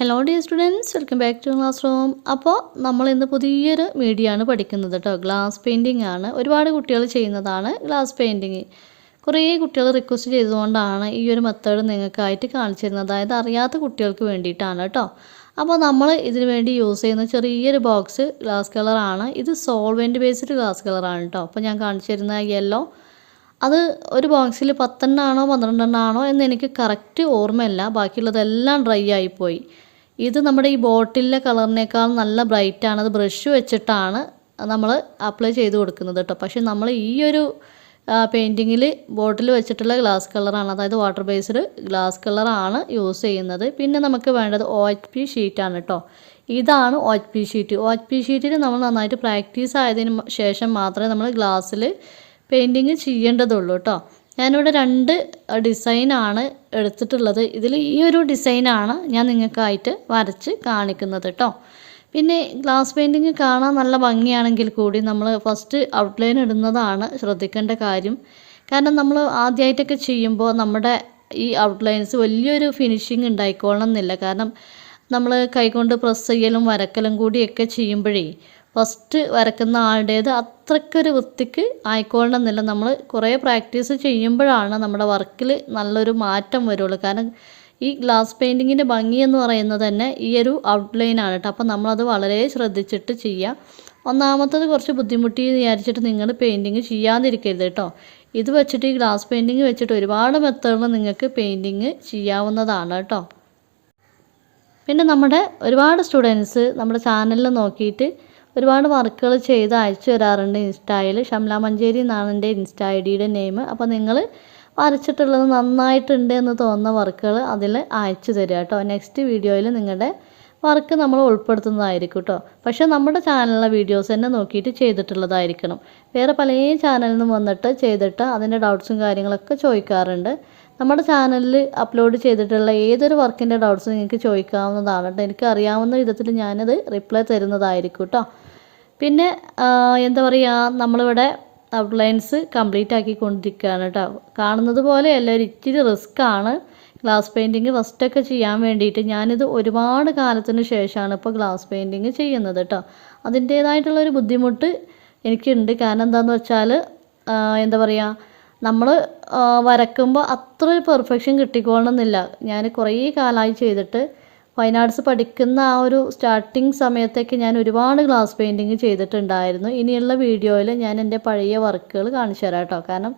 Hello dear students, welcome back to classroom. അപ്പോൾ നമ്മൾ ഇന്ന് പുതിയൊരു മീഡിയയാണ് പഠിക്കുന്നത് കേട്ടോ. ഗ്ലാസ് പെയിൻറ്റിംഗ് ആണ്. ഒരുപാട് കുട്ടികൾ ചെയ്യുന്നതാണ് ഗ്ലാസ് പെയിൻറ്റിങ്. കുറേ കുട്ടികൾ റിക്വസ്റ്റ് ചെയ്തുകൊണ്ടാണ് ഈ ഒരു മെത്തേഡ് നിങ്ങൾക്കായിട്ട് കാണിച്ചു തരുന്നത്. അതായത് അറിയാത്ത കുട്ടികൾക്ക് വേണ്ടിയിട്ടാണ് കേട്ടോ. അപ്പോൾ നമ്മൾ ഇതിനു വേണ്ടി യൂസ് ചെയ്യുന്ന ചെറിയൊരു ബോക്സ് ഗ്ലാസ് കളറാണ്. ഇത് സോൾവെൻറ്റ് ബേസ്ഡ് ഗ്ലാസ് കളറാണ് കേട്ടോ. അപ്പോൾ ഞാൻ കാണിച്ചു തരുന്ന യെല്ലോ, അത് ഒരു ബോക്സിൽ 10 എണ്ണമാണോ 12 എണ്ണമാണോ എന്ന് എനിക്ക് കറക്റ്റ് ഓർമ്മയില്ല. ബാക്കിയുള്ളതെല്ലാം ഡ്രൈ ആയിപ്പോയി. ഇത് നമ്മുടെ ഈ ബോട്ടിലെ കളറിനേക്കാൾ നല്ല ബ്രൈറ്റാണ്. അത് ബ്രഷ് വെച്ചിട്ടാണ് നമ്മൾ അപ്ലൈ ചെയ്ത് കൊടുക്കുന്നത് കേട്ടോ. പക്ഷേ നമ്മൾ ഈ ഒരു പെയിൻറ്റിങ്ങിൽ ബോട്ടിൽ വെച്ചിട്ടുള്ള ഗ്ലാസ് കളറാണ്, അതായത് വാട്ടർ ബേസ്ഡ് ഗ്ലാസ് കളറാണ് യൂസ് ചെയ്യുന്നത്. പിന്നെ നമുക്ക് വേണ്ടത് OHP ഷീറ്റാണ് കേട്ടോ. ഇതാണ് OHP ഷീറ്റ്. OHP ഷീറ്റിൽ നമ്മൾ നന്നായിട്ട് പ്രാക്ടീസ് ആയതിന് ശേഷം മാത്രമേ നമ്മൾ ഗ്ലാസ്സിൽ പെയിൻറ്റിങ് ചെയ്യേണ്ടതുള്ളൂ കേട്ടോ. ഞാനിവിടെ 2 ഡിസൈനാണ് എടുത്തിട്ടുള്ളത്. ഇതിൽ ഈ ഒരു ഡിസൈനാണ് ഞാൻ നിങ്ങൾക്കായിട്ട് വരച്ച് കാണിക്കുന്നത് കേട്ടോ. പിന്നെ ഗ്ലാസ് പെയിൻറ്റിങ് കാണാൻ നല്ല ഭംഗിയാണെങ്കിൽ കൂടി നമ്മൾ ഫസ്റ്റ് ഔട്ട്ലൈൻ ഇടുന്നതാണ് ശ്രദ്ധിക്കേണ്ട കാര്യം. കാരണം നമ്മൾ ആദ്യമായിട്ടൊക്കെ ചെയ്യുമ്പോൾ നമ്മുടെ ഈ ഔട്ട്ലൈൻസ് വലിയൊരു ഫിനിഷിങ് ഉണ്ടായിക്കൊള്ളണം എന്നില്ല. കാരണം നമ്മൾ കൈകൊണ്ട് പ്രസ് ചെയ്യലും വരക്കലും കൂടിയൊക്കെ ചെയ്യുമ്പോഴേ ഫസ്റ്റ് വരക്കുന്ന ആളുടേത് അത്രയ്ക്കൊരു വൃത്തിക്ക് ആയിക്കൊള്ളണമെന്നില്ല. നമ്മൾ കുറേ പ്രാക്ടീസ് ചെയ്യുമ്പോഴാണ് നമ്മുടെ വർക്കിൽ നല്ലൊരു മാറ്റം വരുള്ളൂ. കാരണം ഈ ഗ്ലാസ് പെയിൻറ്റിങ്ങിൻ്റെ ഭംഗി എന്ന് പറയുന്നത് തന്നെ ഈ ഒരു ഔട്ട്ലൈനാണ് കേട്ടോ. അപ്പോൾ നമ്മളത് വളരെ ശ്രദ്ധിച്ചിട്ട് ചെയ്യുക. ഒന്നാമത്തത് കുറച്ച് ബുദ്ധിമുട്ടി വിചാരിച്ചിട്ട് നിങ്ങൾ പെയിൻറ്റിങ് ചെയ്യാതിരിക്കരുത് കേട്ടോ. ഇത് വെച്ചിട്ട് ഈ ഗ്ലാസ് പെയിൻറ്റിങ് വെച്ചിട്ട് ഒരുപാട് മെത്തേഡുകൾ നിങ്ങൾക്ക് പെയിൻറ്റിങ് ചെയ്യാവുന്നതാണ് കേട്ടോ. പിന്നെ നമ്മുടെ ഒരുപാട് സ്റ്റുഡൻസ് നമ്മുടെ ചാനലിൽ നോക്കിയിട്ട് ഒരുപാട് വർക്കുകൾ ചെയ്ത് അയച്ചു തരാറുണ്ട് ഇൻസ്റ്റയിൽ. ഷംല മഞ്ചേരി എന്നാണ് എൻ്റെ ഇൻസ്റ്റ ID-യുടെ നെയിം. അപ്പോൾ നിങ്ങൾ വരച്ചിട്ടുള്ളത് നന്നായിട്ടുണ്ട് എന്ന് തോന്നുന്ന വർക്കുകൾ അതിൽ അയച്ചു തരിക കേട്ടോ. നെക്സ്റ്റ് വീഡിയോയിൽ നിങ്ങളുടെ വർക്ക് നമ്മൾ ഉൾപ്പെടുത്തുന്നതായിരിക്കും കേട്ടോ. പക്ഷേ നമ്മുടെ ചാനലിലെ വീഡിയോസ് തന്നെ നോക്കിയിട്ട് ചെയ്തിട്ടുള്ളതായിരിക്കണം. വേറെ പല ചാനലിൽ നിന്നും വന്നിട്ട് ചെയ്തിട്ട് അതിൻ്റെ ഡൗട്ട്സും കാര്യങ്ങളൊക്കെ ചോദിക്കാറുണ്ട്. നമ്മുടെ ചാനലിൽ അപ്ലോഡ് ചെയ്തിട്ടുള്ള ഏതൊരു വർക്കിൻ്റെ ഡൗട്ട്സ് നിങ്ങൾക്ക് ചോദിക്കാവുന്നതാണ് കേട്ടോ. എനിക്ക് അറിയാവുന്ന വിധത്തിൽ ഞാനത് റിപ്ലൈ തരുന്നതായിരിക്കും കേട്ടോ. പിന്നെ എന്താ പറയുക, നമ്മളിവിടെ ഔട്ട്ലൈൻസ് കംപ്ലീറ്റ് ആക്കിക്കൊണ്ടിരിക്കുകയാണ് കേട്ടോ. കാണുന്നത് പോലെയല്ല, ഒരു ഇച്ചിരി റിസ്ക്കാണ് ഗ്ലാസ് പെയിൻറ്റിങ് ഫസ്റ്റൊക്കെ ചെയ്യാൻ വേണ്ടിയിട്ട്. ഞാനിത് ഒരുപാട് കാലത്തിന് ശേഷമാണ് ഇപ്പോൾ ഗ്ലാസ് പെയിൻറ്റിങ് ചെയ്യുന്നത് കേട്ടോ. അതിൻ്റേതായിട്ടുള്ളൊരു ബുദ്ധിമുട്ട് എനിക്കുണ്ട്. കാരണം എന്താണെന്ന് വെച്ചാൽ എന്താ പറയുക, നമ്മൾ വരയ്ക്കുമ്പോൾ അത്ര ഒരു പെർഫെക്ഷൻ കിട്ടിക്കൊള്ളണമെന്നില്ല. ഞാൻ കുറേ കാലമായി ചെയ്തിട്ട് ഫൈൻ ആർട്സ് പഠിക്കുന്ന ആ ഒരു സ്റ്റാർട്ടിങ് സമയത്തൊക്കെ ഞാൻ ഒരുപാട് ഗ്ലാസ് പെയിൻറ്റിങ് ചെയ്തിട്ടുണ്ടായിരുന്നു. ഇനിയുള്ള വീഡിയോയിൽ ഞാൻ എൻ്റെ പഴയ വർക്കുകൾ കാണിച്ചു തരാം കേട്ടോ. കാരണം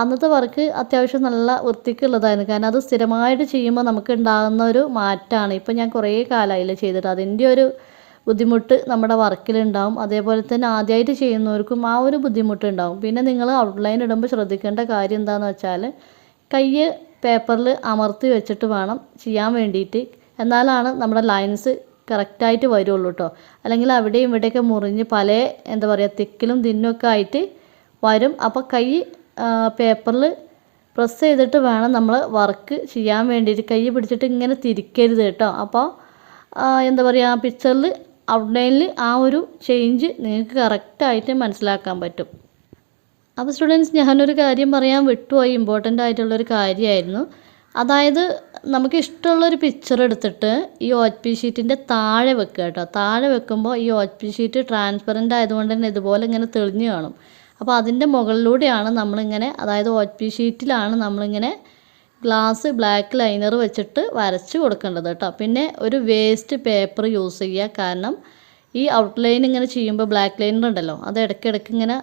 അന്നത്തെ വർക്ക് അത്യാവശ്യം നല്ല വൃത്തിക്കുള്ളതായിരുന്നു. കാരണം അത് സ്ഥിരമായിട്ട് ചെയ്യുമ്പോൾ നമുക്ക് ഉണ്ടാകുന്ന ഒരു മാറ്റമാണ്. ഇപ്പം ഞാൻ കുറേ കാലമായില്ല ചെയ്തിട്ട്, അതിൻ്റെ ഒരു ബുദ്ധിമുട്ട് നമ്മുടെ വർക്കിലുണ്ടാവും. അതേപോലെ തന്നെ ആദ്യമായിട്ട് ചെയ്യുന്നവർക്കും ആ ഒരു ബുദ്ധിമുട്ടുണ്ടാവും. പിന്നെ നിങ്ങൾ ഔട്ട്ലൈൻ ഇടുമ്പോൾ ശ്രദ്ധിക്കേണ്ട കാര്യം എന്താണെന്ന് വെച്ചാൽ കൈ പേപ്പറിൽ അമർത്തി വെച്ചിട്ട് വേണം ചെയ്യാൻ വേണ്ടിയിട്ട്. എന്നാലാണ് നമ്മുടെ ലൈൻസ് കറക്റ്റായിട്ട് വരുള്ളൂ കേട്ടോ. അല്ലെങ്കിൽ അവിടെയും ഇവിടെയൊക്കെ മുറിഞ്ഞ് പല എന്താ പറയുക തിക്കിലും തിന്നൊക്കെ ആയിട്ട് വരും. അപ്പോൾ കൈ പേപ്പറിൽ പ്രസ് ചെയ്തിട്ട് വേണം നമ്മൾ വർക്ക് ചെയ്യാൻ വേണ്ടിയിട്ട്. കൈ പിടിച്ചിട്ട് ഇങ്ങനെ തിരിക്കരുത് കേട്ടോ. അപ്പോൾ എന്താ പറയുക, പിക്ചറിൽ ഔട്ട്ലൈനിൽ ആ ഒരു ചേഞ്ച് നിങ്ങൾക്ക് കറക്റ്റായിട്ട് മനസ്സിലാക്കാൻ പറ്റും. അപ്പോൾ സ്റ്റുഡൻസ്, ഞാനൊരു കാര്യം പറയാൻ വിട്ടുപോയി. ഇമ്പോർട്ടൻ്റ് ആയിട്ടുള്ളൊരു കാര്യമായിരുന്നു. അതായത് നമുക്ക് ഇഷ്ടമുള്ളൊരു പിക്ചർ എടുത്തിട്ട് ഈ OHP ഷീറ്റിൻ്റെ താഴെ വെക്കുക കേട്ടോ. താഴെ വെക്കുമ്പോൾ ഈ OHP ഷീറ്റ് ട്രാൻസ്പെറൻ്റ് ആയതുകൊണ്ട് തന്നെ ഇതുപോലെ ഇങ്ങനെ തെളിഞ്ഞു കാണും. അപ്പോൾ അതിൻ്റെ മുകളിലൂടെയാണ് നമ്മളിങ്ങനെ, അതായത് OHP ഷീറ്റിലാണ് നമ്മളിങ്ങനെ ഗ്ലാസ് ബ്ലാക്ക് ലൈനർ വെച്ചിട്ട് വരച്ച് കൊടുക്കേണ്ടത് കേട്ടോ. പിന്നെ ഒരു വേസ്റ്റ് പേപ്പർ യൂസ് ചെയ്യുക. കാരണം ഈ ഔട്ട്ലൈൻ ഇങ്ങനെ ചെയ്യുമ്പോൾ ബ്ലാക്ക് ലൈനർ ഉണ്ടല്ലോ, അത് ഇടയ്ക്കിടയ്ക്ക് ഇങ്ങനെ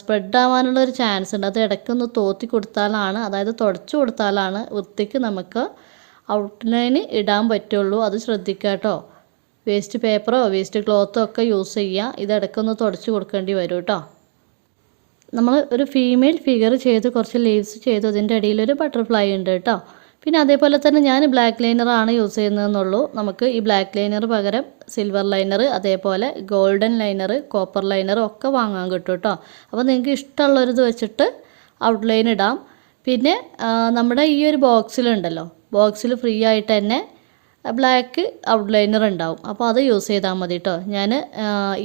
സ്പ്രെഡ് ആവാനുള്ളൊരു ചാൻസ് ഉണ്ട്. അത് ഇടയ്ക്കൊന്ന് തോത്തി കൊടുത്താലാണ്, അതായത് തുടച്ചു കൊടുത്താലാണ് വൃത്തിക്ക് നമുക്ക് ഔട്ട്ലൈൻ ഇടാൻ പറ്റുള്ളൂ. അത് ശ്രദ്ധിക്കുക കേട്ടോ. വേസ്റ്റ് പേപ്പറോ വേസ്റ്റ് ക്ലോത്തോ ഒക്കെ യൂസ് ചെയ്യുക. ഇത് ഇടയ്ക്കൊന്ന് തുടച്ചു കൊടുക്കേണ്ടി വരും കേട്ടോ. നമ്മൾ ഒരു ഫീമെയിൽ ഫിഗർ ചെയ്ത് കുറച്ച് ലീവ്സ് ചെയ്തു. അതിൻ്റെ ഇടയിൽ ഒരു ബട്ടർഫ്ലൈ ഉണ്ട് കേട്ടോ. പിന്നെ അതേപോലെ തന്നെ ഞാൻ ബ്ലാക്ക് ലൈനറാണ് യൂസ് ചെയ്യുന്നതെന്നുള്ളൂ. നമുക്ക് ഈ ബ്ലാക്ക് ലൈനർ പകരം സിൽവർ ലൈനർ, അതേപോലെ ഗോൾഡൻ ലൈനർ, കോപ്പർ ലൈനർ ഒക്കെ വാങ്ങാൻ കിട്ടും കേട്ടോ. അപ്പോൾ നിങ്ങൾക്ക് ഇഷ്ടമുള്ളൊരിത് വെച്ചിട്ട് ഔട്ട്ലൈൻ ഇടാം. പിന്നെ നമ്മുടെ ഈ ഒരു ബോക്സിലുണ്ടല്ലോ, ബോക്സിൽ ഫ്രീ ആയിട്ട് തന്നെ ബ്ലാക്ക് ഔട്ട്ലൈനർ ഉണ്ടാവും. അപ്പോൾ അത് യൂസ് ചെയ്താൽ മതി കേട്ടോ. ഞാൻ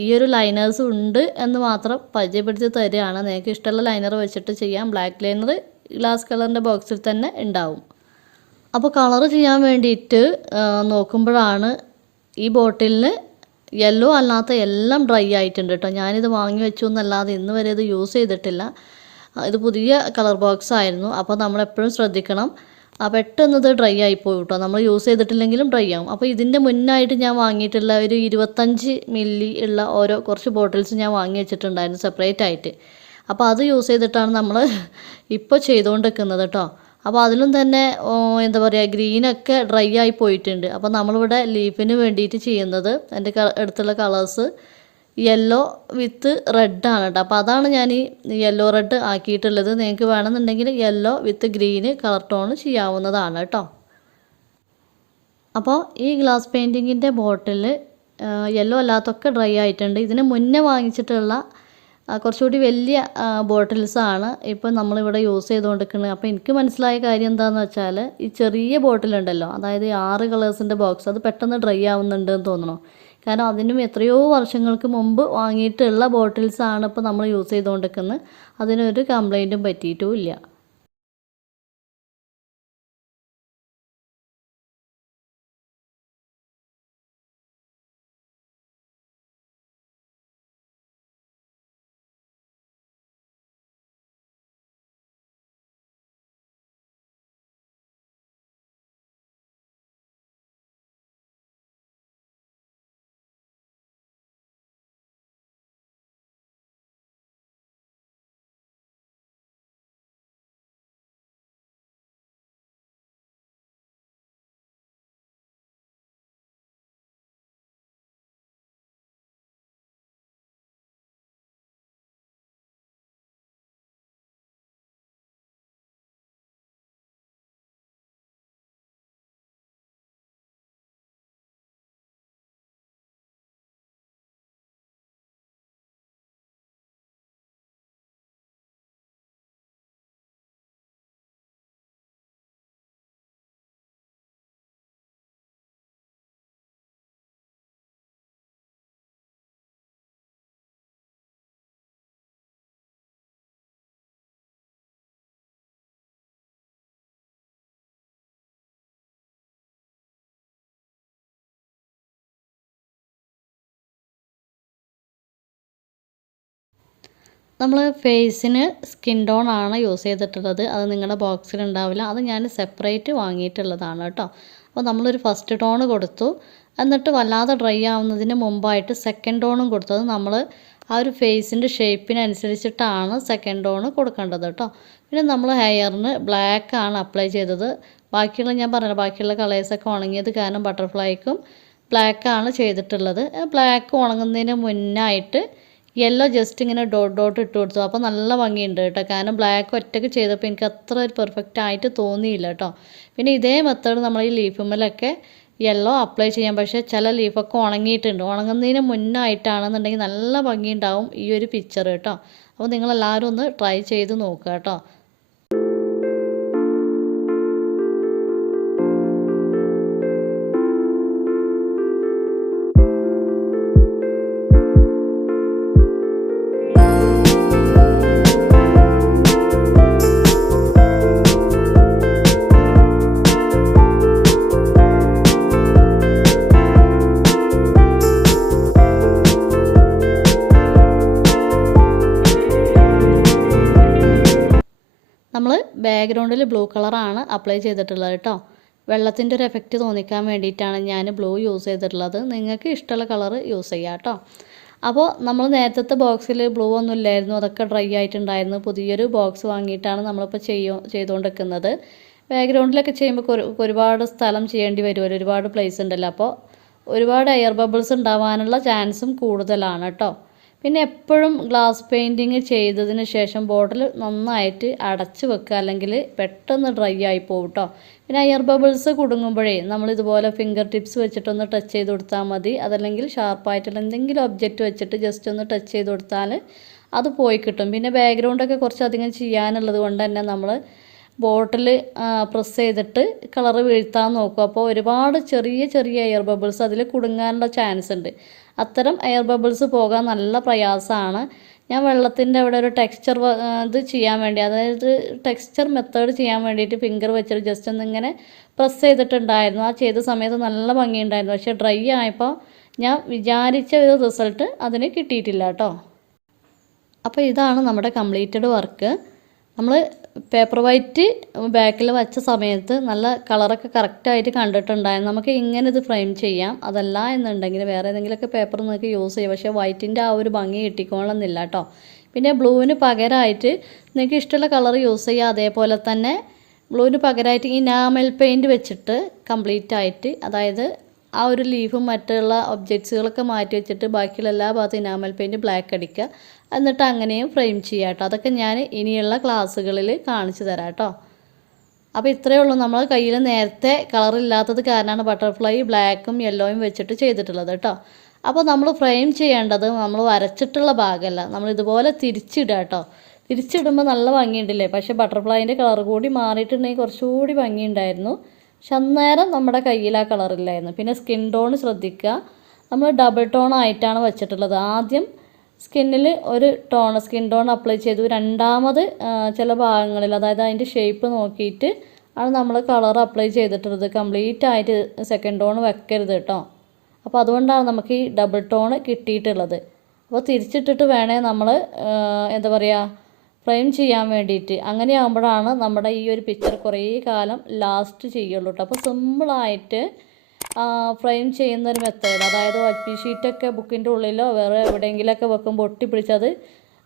ഈ ഒരു ലൈനേഴ്സ് ഉണ്ട് എന്ന് മാത്രം പരിചയപ്പെടുത്തി തരികയാണ്. നിങ്ങൾക്ക് ഇഷ്ടമുള്ള ലൈനർ വെച്ചിട്ട് ചെയ്യാം. ബ്ലാക്ക് ലൈനർ ഗ്ലാസ് കളറിൻ്റെ ബോക്സിൽ തന്നെ ഉണ്ടാവും. അപ്പോൾ കളർ ചെയ്യാൻ വേണ്ടിയിട്ട് നോക്കുമ്പോഴാണ് ഈ ബോട്ടിലിന് യെല്ലോ അല്ലാത്ത എല്ലാം ഡ്രൈ ആയിട്ടുണ്ട് കേട്ടോ. ഞാനിത് വാങ്ങി വെച്ചു എന്നല്ലാതെ ഇന്ന് വരെ ഇത് യൂസ് ചെയ്തിട്ടില്ല. ഇത് പുതിയ കളർ ബോക്സ് ആയിരുന്നു. അപ്പോൾ നമ്മളെപ്പോഴും ശ്രദ്ധിക്കണം. പെട്ടെന്ന് ഇത് ഡ്രൈ ആയിപ്പോയി കേട്ടോ. നമ്മൾ യൂസ് ചെയ്തിട്ടില്ലെങ്കിലും ഡ്രൈ ആവും. അപ്പോൾ ഇതിൻ്റെ മുന്നായിട്ട് ഞാൻ വാങ്ങിയിട്ടുള്ള ഒരു 25 മില്ലി ഉള്ള കുറച്ച് ബോട്ടിൽസ് ഞാൻ വാങ്ങി വെച്ചിട്ടുണ്ടായിരുന്നു സെപ്പറേറ്റ് ആയിട്ട്. അപ്പോൾ അത് യൂസ് ചെയ്തിട്ടാണ് നമ്മൾ ഇപ്പോൾ ചെയ്തുകൊണ്ടിരിക്കുന്നത് കേട്ടോ. അപ്പോൾ അതിലും തന്നെ എന്താ പറയുക, ഗ്രീനൊക്കെ ഡ്രൈ ആയി പോയിട്ടുണ്ട്. അപ്പോൾ നമ്മളിവിടെ ലീഫിന് വേണ്ടിയിട്ട് ചെയ്യുന്നത് എൻ്റെ അടുത്തുള്ള കളേഴ്സ് യെല്ലോ വിത്ത് റെഡാണ് കേട്ടോ. അപ്പോൾ അതാണ് ഞാൻ ഈ യെല്ലോ റെഡ് ആക്കിയിട്ടുള്ളത്. നിങ്ങൾക്ക് വേണമെന്നുണ്ടെങ്കിൽ യെല്ലോ വിത്ത് ഗ്രീന് കളർ ടോൺ ചെയ്യാവുന്നതാണ് കേട്ടോ. അപ്പോൾ ഈ ഗ്ലാസ് പെയിൻറ്റിങ്ങിൻ്റെ ബോട്ടിൽ യെല്ലോ അല്ലാത്തൊക്കെ ഡ്രൈ ആയിട്ടുണ്ട്. ഇതിന് മുന്നേ വാങ്ങിച്ചിട്ടുള്ള കുറച്ചുകൂടി വലിയ ബോട്ടിൽസാണ് ഇപ്പോൾ നമ്മളിവിടെ യൂസ് ചെയ്തുകൊണ്ടിരിക്കുന്നത്. അപ്പോൾ എനിക്ക് മനസ്സിലായ കാര്യം എന്താണെന്ന് വെച്ചാൽ ഈ ചെറിയ ബോട്ടിലുണ്ടല്ലോ, അതായത് 6 കളേഴ്സിൻ്റെ ബോക്സ്, അത് പെട്ടെന്ന് ഡ്രൈ ആവുന്നുണ്ട് എന്ന് തോന്നുന്നു. കാരണം അതിനും എത്രയോ വർഷങ്ങൾക്ക് മുമ്പ് വാങ്ങിയിട്ടുള്ള ബോട്ടിൽസാണ് ഇപ്പോൾ നമ്മൾ യൂസ് ചെയ്തുകൊണ്ടിരിക്കുന്നത്. അതിനൊരു കംപ്ലൈൻറ്റും പറ്റിയിട്ടുമില്ല. നമ്മൾ ഫേസിന് സ്കിൻ ടോൺ ആണ് യൂസ് ചെയ്തിട്ടുള്ളത്. അത് നിങ്ങളുടെ ബോക്സിൽ ഉണ്ടാവില്ല. അത് ഞാൻ സെപ്പറേറ്റ് വാങ്ങിയിട്ടുള്ളതാണ് കേട്ടോ. അപ്പോൾ നമ്മളൊരു ഫസ്റ്റ് ടോൺ കൊടുത്തു, എന്നിട്ട് വല്ലാതെ ഡ്രൈ ആവുന്നതിന് മുമ്പായിട്ട് സെക്കൻഡ് ടോണും കൊടുത്തു. അത് നമ്മൾ ആ ഒരു ഫേസിൻ്റെ ഷേപ്പിനനുസരിച്ചിട്ടാണ് സെക്കൻഡ് ടോൺ കൊടുക്കേണ്ടത് കേട്ടോ. പിന്നെ നമ്മൾ ഹെയറിന് ബ്ലാക്ക് ആണ് അപ്ലൈ ചെയ്തത്. ബാക്കിയുള്ള ഞാൻ പറഞ്ഞല്ലോ, ബാക്കിയുള്ള കളേഴ്സൊക്കെ ഉണങ്ങിയത് കാരണം ബട്ടർഫ്ലൈക്കും ബ്ലാക്ക് ആണ് ചെയ്തിട്ടുള്ളത്. ബ്ലാക്ക് ഉണങ്ങുന്നതിന് മുന്നായിട്ട് യെല്ലോ ജസ്റ്റ് ഇങ്ങനെ ഡോട്ട് ഇട്ട് കൊടുത്തു. അപ്പോൾ നല്ല ഭംഗിയുണ്ട് കേട്ടോ. കാരണം ബ്ലാക്ക് ഒറ്റയ്ക്ക് ചെയ്തപ്പോൾ എനിക്ക് അത്ര ഒരു പെർഫെക്റ്റ് ആയിട്ട് തോന്നിയില്ല കേട്ടോ. പിന്നെ ഇതേ മെത്തേഡ് നമ്മൾ ഈ ലീഫുമ്മലൊക്കെ യെല്ലോ അപ്ലൈ ചെയ്യാം. പക്ഷേ ചില ലീഫൊക്കെ ഉണങ്ങിയിട്ടുണ്ട്. ഉണങ്ങുന്നതിന് മുന്നായിട്ടാണെന്നുണ്ടെങ്കിൽ നല്ല ഭംഗിയുണ്ടാവും ഈ ഒരു പിക്ചർ കേട്ടോ. അപ്പോൾ നിങ്ങളെല്ലാവരും ഒന്ന് ട്രൈ ചെയ്ത് നോക്കുക കേട്ടോ. നമ്മൾ ബാക്ക്ഗ്രൗണ്ടിൽ ബ്ലൂ കളറാണ് അപ്ലൈ ചെയ്തിട്ടുള്ളത് കേട്ടോ. വെള്ളത്തിൻ്റെ ഒരു എഫക്റ്റ് തോന്നിക്കാൻ വേണ്ടിയിട്ടാണ് ഞാൻ ബ്ലൂ യൂസ് ചെയ്തിട്ടുള്ളത്. നിങ്ങൾക്ക് ഇഷ്ടമുള്ള കളർ യൂസ് ചെയ്യാം കേട്ടോ. അപ്പോൾ നമ്മൾ നേരത്തെ ബോക്സിൽ ബ്ലൂ ഒന്നും ഇല്ലായിരുന്നു, അതൊക്കെ ഡ്രൈ ആയിട്ടുണ്ടായിരുന്നു. പുതിയൊരു ബോക്സ് വാങ്ങിയിട്ടാണ് നമ്മളിപ്പോൾ ചെയ്തുകൊണ്ടിരിക്കുന്നത്. ബാക്ക്ഗ്രൗണ്ടിലൊക്കെ ചെയ്യുമ്പോൾ ഒരുപാട് സ്ഥലം ചെയ്യേണ്ടി വരുമല്ലോ, ഒരുപാട് പ്ലേസ് ഉണ്ടല്ലോ. അപ്പോൾ ഒരുപാട് എയർ ബബിൾസ് ഉണ്ടാവാനുള്ള ചാൻസും കൂടുതലാണ് കേട്ടോ. പിന്നെ എപ്പോഴും ഗ്ലാസ് പെയിൻറ്റിങ് ചെയ്തതിന് ശേഷം ബോട്ടിൽ നന്നായിട്ട് അടച്ച് വെക്കുക, അല്ലെങ്കിൽ പെട്ടെന്ന് ഡ്രൈ ആയി പോകും കേട്ടോ. പിന്നെ എയർ ബബിൾസ് കുടുങ്ങുമ്പോഴേ നമ്മളിതുപോലെ ഫിംഗർ ടിപ്സ് വെച്ചിട്ടൊന്ന് ടച്ച് ചെയ്ത് കൊടുത്താൽ മതി. അതല്ലെങ്കിൽ ഷാർപ്പായിട്ടുള്ള എന്തെങ്കിലും ഒബ്ജക്റ്റ് വെച്ചിട്ട് ജസ്റ്റ് ഒന്ന് ടച്ച് ചെയ്ത് കൊടുത്താൽ അത് പോയി കിട്ടും. പിന്നെ ബാക്ക്ഗ്രൗണ്ടൊക്കെ കുറച്ചധികം ചെയ്യാനുള്ളത് കൊണ്ട് തന്നെ നമ്മൾ ബോട്ടിൽ പ്രസ് ചെയ്തിട്ട് കളറ് വീഴ്ത്താൻ നോക്കും. അപ്പോൾ ഒരുപാട് ചെറിയ ചെറിയ എയർ ബബിൾസ് അതിൽ കുടുങ്ങാനുള്ള ചാൻസ് ഉണ്ട്. അത്തരം എയർ ബബിൾസ് പോകാൻ നല്ല പ്രയാസമാണ്. ഞാൻ വെള്ളത്തിൻ്റെ അവിടെ ഒരു ടെക്സ്ചർ ഇത് ചെയ്യാൻ വേണ്ടി, അതായത് ടെക്സ്ചർ മെത്തേഡ് ചെയ്യാൻ വേണ്ടിയിട്ട് ഫിംഗർ വെച്ചിട്ട് ജസ്റ്റ് ഒന്നിങ്ങനെ പ്രസ് ചെയ്തിട്ടുണ്ടായിരുന്നു. ആ ചെയ്ത സമയത്ത് നല്ല ഭംഗിയുണ്ടായിരുന്നു. പക്ഷേ ഡ്രൈ ആയപ്പോൾ ഞാൻ വിചാരിച്ച ഒരു റിസൾട്ട് അതിന് കിട്ടിയിട്ടില്ല കേട്ടോ. അപ്പോൾ ഇതാണ് നമ്മുടെ കംപ്ലീറ്റഡ് വർക്ക്. നമ്മൾ പേപ്പർ വൈറ്റ് ബാക്കിൽ വെച്ച സമയത്ത് നല്ല കളറൊക്കെ കറക്റ്റായിട്ട് കണ്ടിട്ടുണ്ടായിരുന്നു. നമുക്ക് ഇങ്ങനെ ഇത് ഫ്രെയിം ചെയ്യാം. അതല്ല എന്നുണ്ടെങ്കിൽ വേറെ ഏതെങ്കിലുമൊക്കെ പേപ്പർ നിങ്ങൾക്ക് യൂസ് ചെയ്യാം. പക്ഷേ വൈറ്റിൻ്റെ ആ ഒരു ഭംഗി കിട്ടിക്കോളണമെന്നില്ല കേട്ടോ. പിന്നെ ബ്ലൂവിന് പകരമായിട്ട് നിങ്ങൾക്ക് ഇഷ്ടമുള്ള കളർ യൂസ് ചെയ്യുക. അതേപോലെ തന്നെ ബ്ലൂവിന് പകരമായിട്ട് ഇനാമൽ പെയിൻറ്റ് വെച്ചിട്ട് കംപ്ലീറ്റ് ആയിട്ട്, അതായത് ആ ഒരു ലീഫും മറ്റുള്ള ഒബ്ജക്ട്സുകളൊക്കെ മാറ്റി വെച്ചിട്ട് ബാക്കിയുള്ള എല്ലാ ഭാഗത്തും ഇനാമൽ പെയിൻറ്റ് ബ്ലാക്ക് അടിക്കുക. എന്നിട്ട് അങ്ങനെയും ഫ്രെയിം ചെയ്യാം കേട്ടോ. അതൊക്കെ ഞാൻ ഇനിയുള്ള ക്ലാസ്സുകളിൽ കാണിച്ചു തരാം കേട്ടോ. അപ്പോൾ ഇത്രയേ ഉള്ളൂ. നമ്മൾ കയ്യിൽ നേരത്തെ കളറില്ലാത്തത് കാരണമാണ് ബട്ടർഫ്ലൈ ബ്ലാക്കും യെല്ലോയും വെച്ചിട്ട് ചെയ്തിട്ടുള്ളത് കേട്ടോ. അപ്പോൾ നമ്മൾ ഫ്രെയിം ചെയ്യേണ്ടത് നമ്മൾ വരച്ചിട്ടുള്ള ഭാഗമല്ല, നമ്മൾ ഇതുപോലെ തിരിച്ചിടുക കേട്ടോ. തിരിച്ചിടുമ്പോൾ നല്ല ഭംഗിയുണ്ടല്ലേ. പക്ഷേ ബട്ടർഫ്ലൈൻ്റെ കളർ കൂടി മാറിയിട്ടുണ്ടെങ്കിൽ കുറച്ചുകൂടി ഭംഗിയുണ്ടായിരുന്നു. പക്ഷെ അന്നേരം നമ്മുടെ കയ്യിൽ ആ കളറില്ലായിരുന്നു. പിന്നെ സ്കിൻ ടോൺ ശ്രദ്ധിക്കുക. നമ്മൾ ഡബിൾ ടോൺ ആയിട്ടാണ് വെച്ചിട്ടുള്ളത്. ആദ്യം സ്കിന്നിൽ ഒരു സ്കിൻ ടോൺ അപ്ലൈ ചെയ്തു. രണ്ടാമത് ചില ഭാഗങ്ങളിൽ, അതായത് അതിൻ്റെ ഷേപ്പ് നോക്കിയിട്ട് ആണ് നമ്മൾ കളർ അപ്ലൈ ചെയ്തിട്ടുള്ളത്. കംപ്ലീറ്റ് ആയിട്ട് സെക്കൻഡ് ടോൺ വെക്കരുത് കേട്ടോ. അപ്പോൾ അതുകൊണ്ടാണ് നമുക്ക് ഈ ഡബിൾ ടോൺ കിട്ടിയിട്ടുള്ളത്. അപ്പോൾ തിരിച്ചിട്ടിട്ട് വേണേൽ നമ്മൾ എന്താ പറയുക, ഫ്രെയിം ചെയ്യാൻ വേണ്ടിയിട്ട്. അങ്ങനെയാകുമ്പോഴാണ് നമ്മുടെ ഈ ഒരു പിക്ചർ കുറേ കാലം ലാസ്റ്റ് ചെയ്യുള്ളൂ കേട്ടോ. അപ്പോൾ സിമ്പിളായിട്ട് ഫ്രെയിം ചെയ്യുന്നൊരു മെത്തേഡ്, അതായത് OHP ഷീറ്റൊക്കെ ബുക്കിൻ്റെ ഉള്ളിലോ വേറെ എവിടെയെങ്കിലുമൊക്കെ വെക്കുമ്പോൾ ഒട്ടിപ്പിടിച്ചത്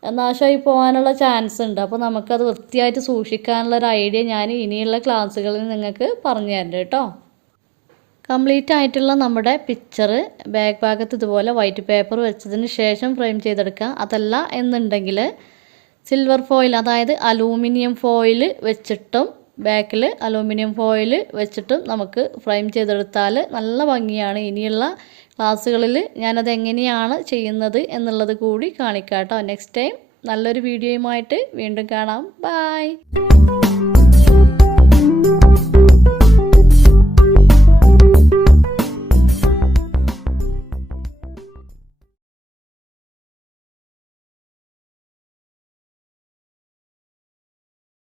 നാശമായി പോകാനുള്ള ചാൻസ് ഉണ്ട്. അപ്പോൾ നമുക്കത് വൃത്തിയായിട്ട് സൂക്ഷിക്കാനുള്ളൊരു ഐഡിയ ഞാൻ ഇനിയുള്ള ക്ലാസ്സുകളിൽ നിങ്ങൾക്ക് പറഞ്ഞു തരുന്നുണ്ട് കേട്ടോ. കംപ്ലീറ്റ് ആയിട്ടുള്ള നമ്മുടെ പിക്ചർ ബാക്ക് ഭാഗത്ത് ഇതുപോലെ വൈറ്റ് പേപ്പർ വെച്ചതിന് ശേഷം ഫ്രെയിം ചെയ്തെടുക്കുക. അതല്ല എന്നുണ്ടെങ്കിൽ സിൽവർ ഫോയിൽ, അതായത് അലൂമിനിയം ഫോയിൽ വെച്ചിട്ടും ബാക്കിൽ അലൂമിനിയം ഫോയിൽ വെച്ചിട്ടും നമുക്ക് ഫ്രെയിം ചെയ്തെടുത്താൽ നല്ല ഭംഗിയാണ്. ഇനിയുള്ള ക്ലാസ്സുകളിൽ ഞാനത് എങ്ങനെയാണ് ചെയ്യുന്നത് എന്നുള്ളത് കൂടി കാണിക്കാം കേട്ടോ. നെക്സ്റ്റ് ടൈം നല്ലൊരു വീഡിയോയുമായിട്ട് വീണ്ടും കാണാം. ബൈ.